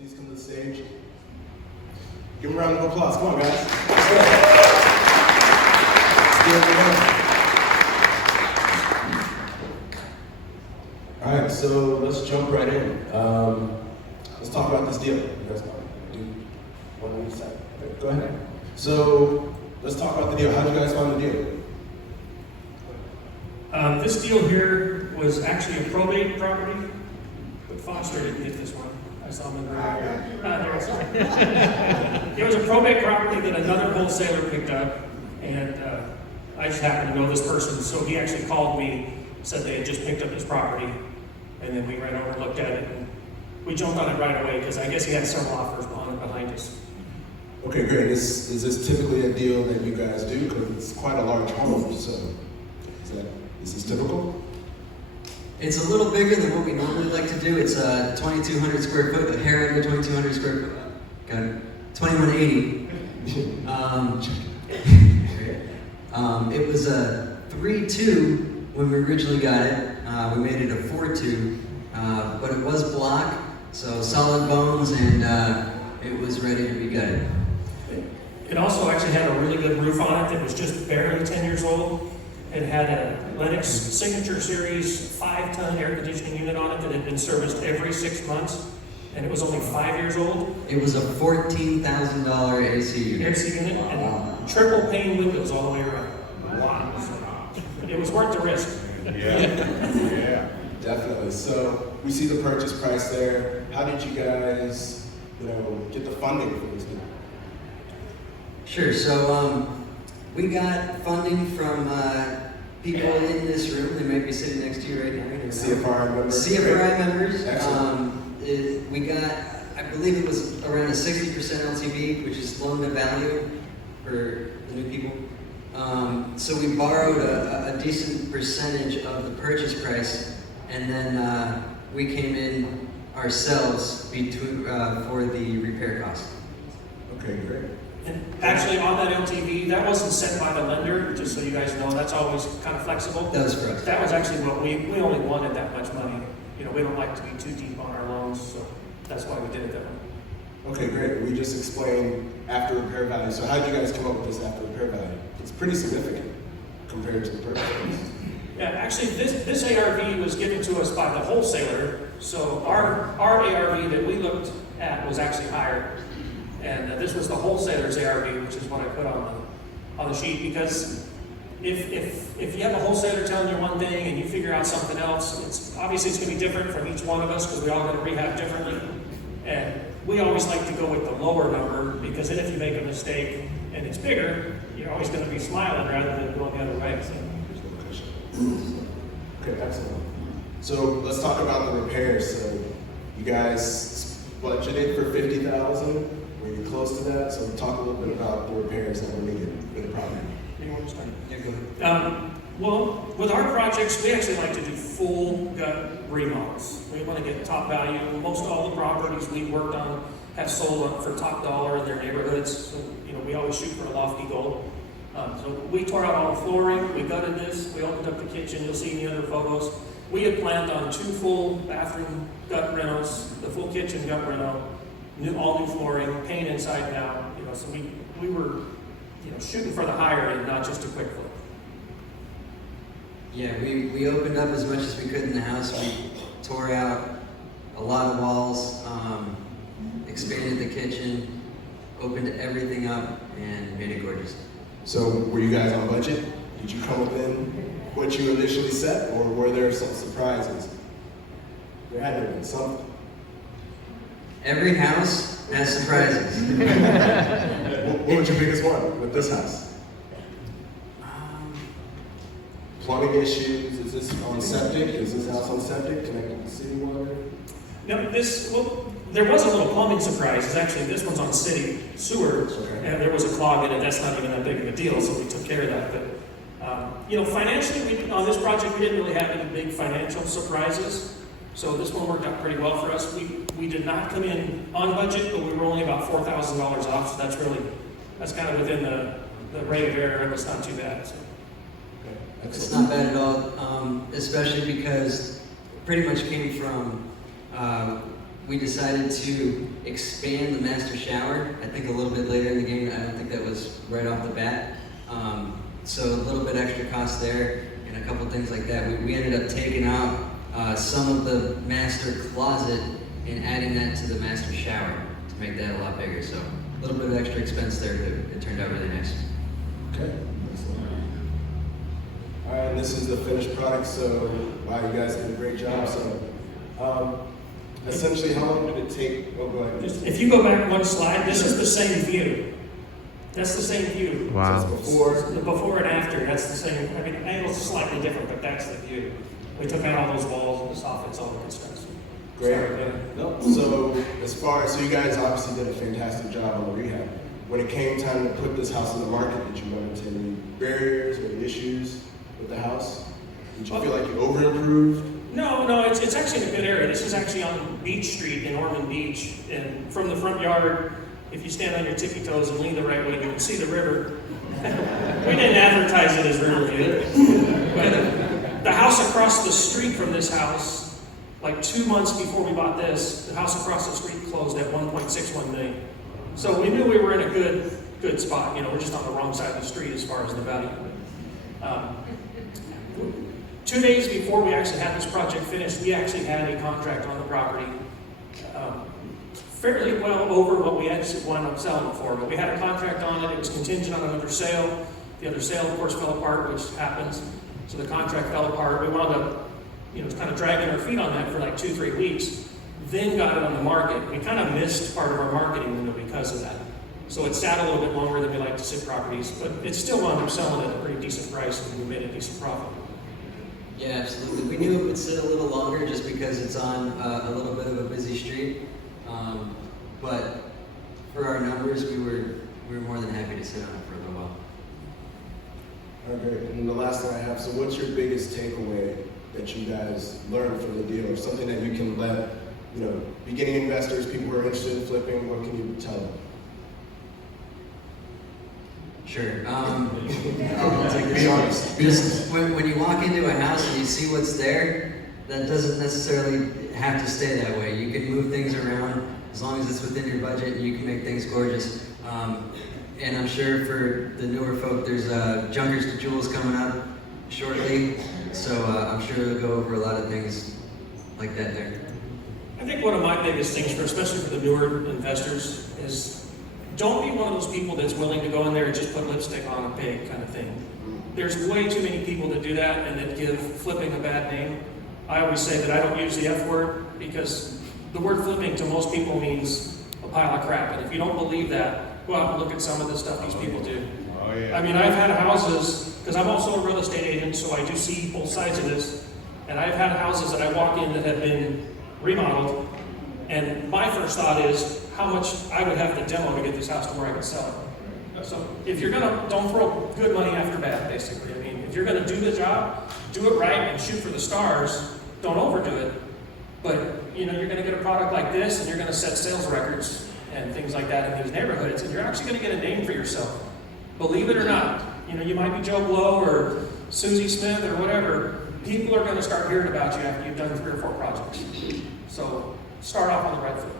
Please come to the stage. Give them a round of applause. Come on, guys. All right, so let's jump right in. Let's talk about this deal. You guys want to do one on each side? Okay, go ahead. So let's talk about the deal. How did you guys find the deal? This deal here was actually a probate property, but Foster didn't get this one. I saw him in the room. It was a probate property that another wholesaler picked up, and I just happened to know this person, so he actually called me, said they had just picked up his property, and then we ran over and looked at it, and we jumped on it right away, because I guess he had several offers behind us. Okay, great. Is this typically a deal that you guys do? Because it's quite a large home, so is this typical? It's a little bigger than what we normally like to do. It's 2,200 square foot, a hair under 2,200 square foot. Got it. 2,180. It was a 3-2 when we originally got it. We made it a 4-2, but it was block, so solid bones, and it was ready to be gutted. It also actually had a really good roof on it that was just barely 10 years old. It had a Lennox Signature Series 5-ton air conditioning unit on it that had been serviced every 6 months, and it was only 5 years old. It was a $14,000 AC unit. AC unit, and triple pane windows all the way around. Wow. So it was worth the risk. Yeah, definitely. So we see the purchase price there. How did you guys, get the funding for this deal? Sure. So we got funding from people in this room. They might be sitting next to you right now. CFRI members. CFRI members. Excellent. We got, I believe it was around a 60% LTV, which is loan to value for the new people. So we borrowed a decent percentage of the purchase price, and then we came in ourselves for the repair cost. Okay, great. And actually on that LTV, that wasn't set by the lender, just so you guys know, that's always kind of flexible. That was for us. That was actually what we only wanted that much money. We don't like to be too deep on our loans, so that's why we did it that way. Okay, great. We just explained after repair value. So how did you guys come up with this after repair value? It's pretty significant compared to the purchase price. Yeah, actually this ARV was given to us by the wholesaler, so our ARV that we looked at was actually higher. And this was the wholesaler's ARV, which is what I put on the sheet, because if you have a wholesaler telling you one thing and you figure out something else, it's going to be different from each one of us because we all going to rehab differently. And we always like to go with the lower number, because then if you make a mistake and it's bigger, you're always going to be smiling rather than going the other way. Okay, excellent. So let's talk about the repairs. So you guys budgeted for $50,000. Were you close to that? So talk a little bit about the repairs that were needed for the property. You want to start? Yeah, go ahead. Well, with our projects, we actually like to do full gut remodels. We want to get top value. Most all the properties we worked on have sold for top dollar in their neighborhoods. So, we always shoot for a lofty goal. So we tore out all the flooring, we gutted this, we opened up the kitchen. You'll see in the other photos. We had planned on 2 full bathroom gut renos, the full kitchen gut reno, all new flooring, paint inside and out. So we were shooting for the higher end, not just a quick flip. Yeah, we opened up as much as we could in the house. We tore out a lot of walls, expanded the kitchen, opened everything up, and made it gorgeous. So were you guys on budget? Did you come within what you initially set, or were there some surprises? There had to have been something. Every house has surprises. What was your biggest one with this house? Plumbing issues? Is this on septic? Is this house on septic connected to city water? No, there was a little plumbing surprise. It's actually, this one's on city sewer, Okay. and there was a clog in it. That's not even that big of a deal, so we took care of that. But financially, on this project, we didn't really have any big financial surprises. So this one worked out pretty well for us. We did not come in on budget, but we were only about $4,000 off. So that's kind of within the rate of error, and it's not too bad. So. Okay. It's not bad at all, especially because it pretty much came from we decided to expand the master shower. I think a little bit later in the game. I don't think that was right off the bat. So a little bit extra cost there and a couple things like that. We ended up taking out some of the master closet and adding that to the master shower to make that a lot bigger. So a little bit of extra expense there, but it turned out really nice. Okay. All right, and this is the finished product, so wow, you guys did a great job. So, essentially, how long did it take? Oh, go ahead. If you go back one slide, this is the same view. That's the same view. So it's before. The before and after, that's the same. I mean, the angle's slightly different, but that's the view. We took out all those walls and the soffits, all the good stuff. Great. Sorry, No. So so you guys obviously did a fantastic job on the rehab. When it came time to put this house in the market, did you run into any barriers or issues with the house? Did you feel like you over-improved? No, it's actually in a good area. This is actually on Beach Street in Ormond Beach. And from the front yard, if you stand on your tippy toes and lean the right way, you can see the river. We didn't advertise it as Riverview. But the house across the street from this house, like 2 months before we bought this, the house across the street closed at $1.61 million. So we knew we were in a good spot. You know, we're just on the wrong side of the street as far as the value. 2 days before we actually had this project finished, we actually had a contract on the property, fairly well over what we actually wound up selling it for. But we had a contract on it. It was contingent on another sale. The other sale, of course, fell apart, which happens. So the contract fell apart. We wound up, kind of dragging our feet on that for like 2-3 weeks. Then got it on the market. We kind of missed part of our marketing window because of that. So it sat a little bit longer than we like to sit properties, but it still wound up selling at a pretty decent price, and we made a decent profit. Yeah, absolutely. We knew it would sit a little longer just because it's on a little bit of a busy street. But for our numbers, we were more than happy to sit on it for a little while. All right, great. And the last thing I have, so what's your biggest takeaway that you guys learned from the deal, or something that you can let, beginning investors, people who are interested in flipping, what can you tell them? Sure. I'll take this Be one. honest. Just when you walk into a house and you see what's there, that doesn't necessarily have to stay that way. You can move things around as long as it's within your budget, and you can make things gorgeous. And I'm sure for the newer folk, there's Junkers to Jewels coming up shortly, so I'm sure they'll go over a lot of things like that there. I think one of my biggest things, especially for the newer investors, is don't be one of those people that's willing to go in there and just put lipstick on a pig kind of thing. There's way too many people that do that and that give flipping a bad name. I always say that I don't use the F word because the word flipping to most people means a pile of crap. And if you don't believe that, go out and look at some of the stuff these people do. Oh, yeah. I mean, I've had houses, because I'm also a real estate agent, so I do see both sides of this. And I've had houses that I walk in that have been remodeled, and my first thought is how much I would have to demo to get this house to where I could sell it. So if you're gonna, don't throw good money after bad, basically. I mean, if you're gonna do the job, do it right and shoot for the stars, don't overdo it. But you're gonna get a product like this and you're gonna set sales records and things like that in these neighborhoods, and you're actually gonna get a name for yourself. Believe it or not, you might be Joe Blow or Susie Smith or whatever. People are gonna start hearing about you after you've done 3 or 4 projects. So start off on the right foot.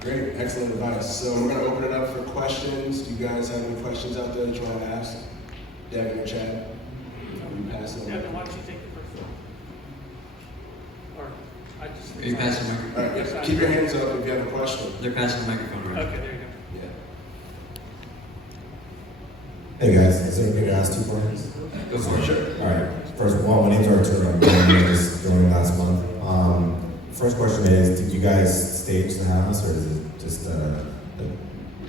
Great, excellent advice. So we're going to open it up for questions. Do you guys have any questions out there that you want to ask? Devin or Chad? You pass it on. Devin, why don't you take the first one? Or I just. Are you passing the microphone? All right, keep your hands up if you have a question. They're passing the microphone around. Okay, there you go. Yeah. Hey guys, is it okay to ask 2 questions? Go for it. Sure. Alright, first of all, my name's Artur, I'm just joined last month. First question is, did you guys stage the house, or is it just,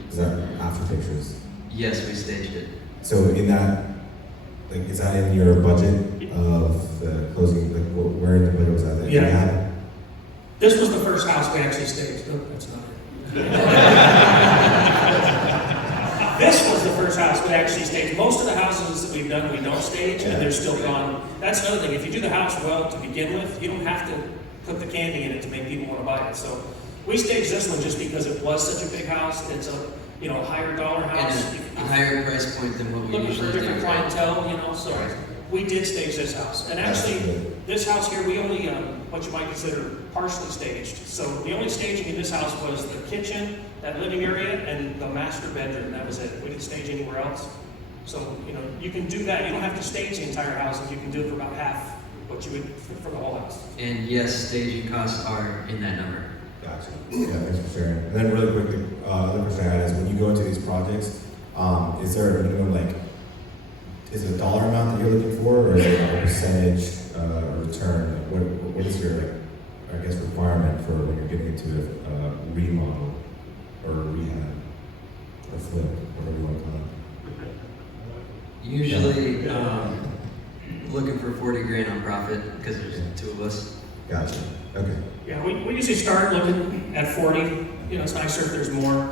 is that after pictures? Yes, we staged it. So in that, is that in your budget of the closing, where in the budget was that? Yeah. You had? This was the first house we actually staged. No, that's not it. This was the first house we actually staged. Most of the houses that we've done, we don't stage, and they're still gone. That's another thing. If you do the house well to begin with, you don't have to put the candy in it to make people want to buy it. So we staged this one just because it was such a big house. It's a higher dollar house. And a higher price point than what we Looking for usually a do. different clientele, so we did stage this house. And actually, this house here, we only, what you might consider partially staged. So the only staging in this house was the kitchen, that living area, and the master bedroom. That was it. We didn't stage anywhere else. So, you know, you can do that. You don't have to stage the entire house, and you can do it for about half what you would for the whole house. And yes, staging costs are in that number. Gotcha. Yeah, thanks for sharing. And then really quickly, the other question I had is when you go into these projects, is there a minimum, like, is it a dollar amount that you're looking for, or is it a percentage return? What is your, like, I guess, requirement for when you're getting into a remodel or a rehab or flip, whatever you want to call it? Usually, looking for 40 grand on profit because there's two of us. Gotcha. Okay. Yeah, we usually start looking at 40. You know, it's nicer if there's more.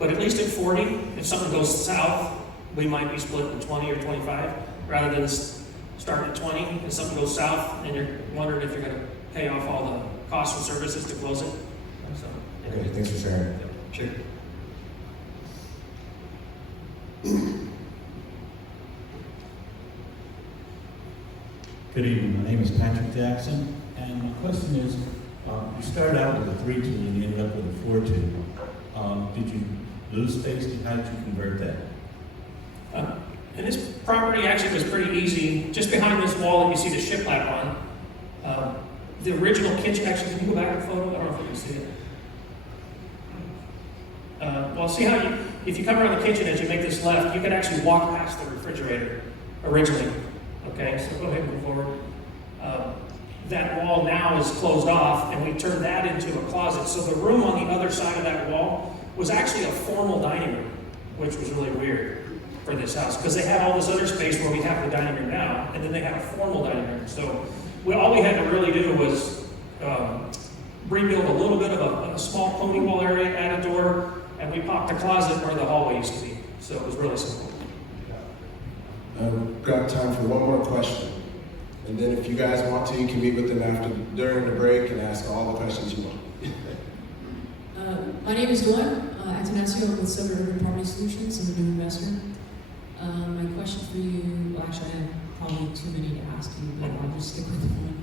But at least at 40, if something goes south, we might be split in 20 or 25, rather than starting at 20 and something goes south and you're wondering if you're going to pay off all the costs and services to close it. So, Okay, thanks for sharing. Sure. Good evening, my name is Patrick Jackson, and my question is, you started out with a 3-2 and you ended up with a 4-2. Did you lose space, and how did you convert that? And this property actually was pretty easy. Just behind this wall that you see the shiplap on, the original kitchen, actually, can you go back to the photo? I don't know if you can see it. Well, see how if you come around the kitchen as you make this left, you can actually walk past the refrigerator originally. Okay, so go ahead and move forward. That wall now is closed off, and we turned that into a closet. So the room on the other side of that wall was actually a formal dining room, which was really weird for this house, because they had all this other space where we have the dining room now, and then they had a formal dining room. So all we had to really do was rebuild a little bit of a small pony wall area, add a door, and we popped a closet where the hallway used to be. So it was really simple. I've got time for one more question. And then if you guys want to, you can meet with them during the break and ask all the questions you want. My name is Gwen Atanasio with Silver Urban Property Solutions. I'm a new investor. My question for you, well, actually, I have probably too many to ask you, but I'll just stick with one.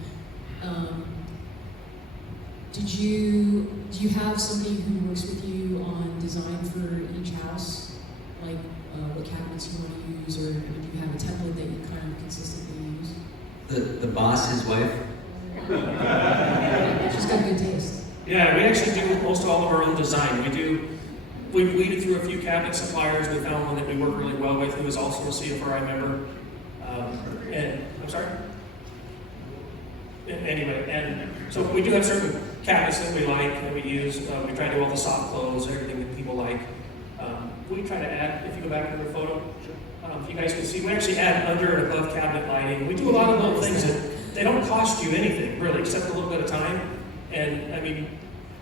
Do you have somebody who works with you on design for each house? Like what cabinets you want to use, or do you have a template that you kind of consistently use? The boss, his wife. She's got good taste. Yeah, we actually do most all of our own design. We've weeded through a few cabinet suppliers. We found one that we work really well with, who is also a CFRI member. And I'm sorry? Anyway, and so we do have certain cabinets that we like, that we use. We try to do all the soft close, everything that people like. We try to add, if you go back to the photo, if you guys can see, we actually add under and above cabinet lighting. We do a lot of little things that they don't cost you anything, really, except a little bit of time. And I mean,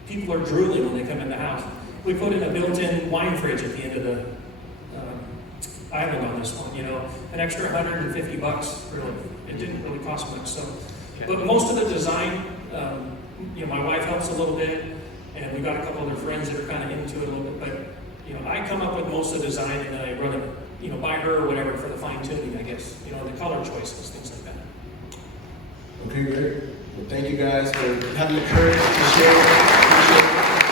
people are drooling when they come in the house. We put in a built-in wine fridge at the end of the island on this one, you know, an extra $150, really. It didn't really cost much, so. But most of the design, you know, my wife helps a little bit, and we've got a couple other friends that are kind of into it a little bit, but, you know, I come up with most of the design, and then I run it, you know, by her or whatever for the fine-tuning, I guess, you know, the color choices, things like that. Okay, great. Well, thank you guys for having the courage to share. Appreciate it.